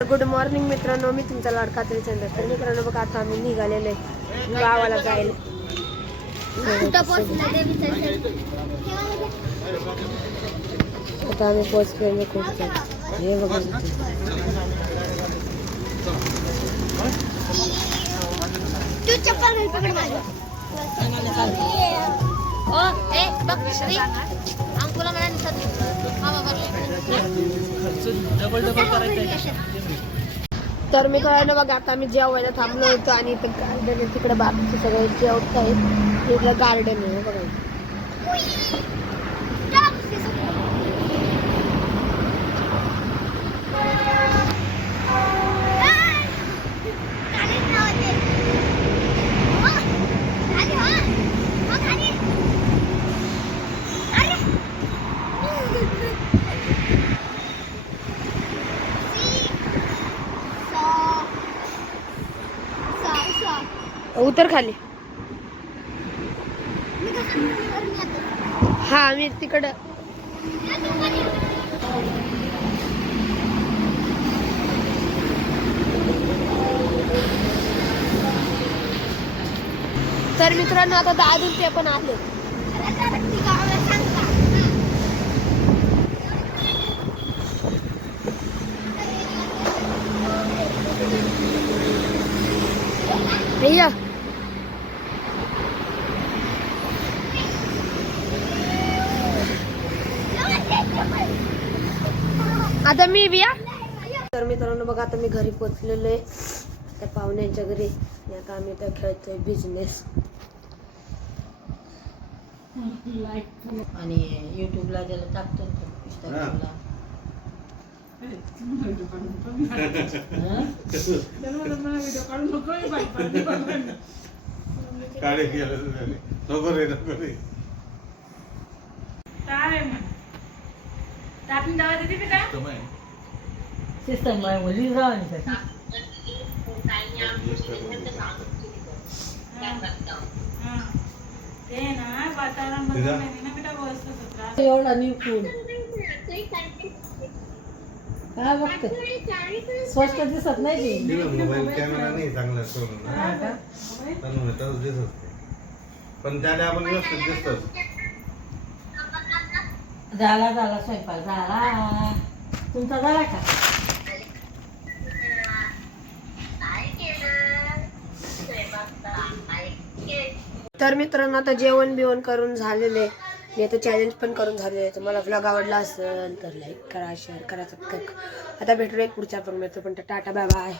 Good morning मित्रांनो, मी तुमचा लाडका त्रिचंद. तर मित्रांनो बघा, आता आम्ही निघालेले गावाला जायला. आता आम्ही पोहोचलेलो खूप. हे बघा तर मित्रांनो बघा, आता आम्ही जेवायला थांबलो होतो आणि इथं गार्डन आहे. तिकडे बाकीचे सगळे जेवत आहेत. इकडं गार्डन आहे बघा. उतर खाली. हा मी तिकडं. तर मित्रांनो आता दादू ते पण आले. भैया आता मी बिया. तर मित्रांनो बघा, आता मी घरी पोचलेलो आहे त्या पाहुण्यांच्या घरी. आता आम्ही त्या खेळतोय बिझनेस आणि युट्यूबला त्याला टाकतो इंस्टाग्रामला. सिस्टम मुली एवढा निघून काय बघते, स्पष्ट दिसत नाही. मोबाईल कॅमेरा नाही चांगला दिसत, पण त्याला आपण व्यवस्थित दिसतो. झाला स्वयंपाक झाला तुमचा, झाला का? तर मित्रांनो आता जेवण बिवण करून झालेले. मी आता चॅलेंज पण करून झालेले. तुम्हाला व्लॉग आवडला असेल तर लाईक करा, शेअर करा, सबस्क्राईब. आता भेटूया पुढच्या पण टाटा बाय बाय.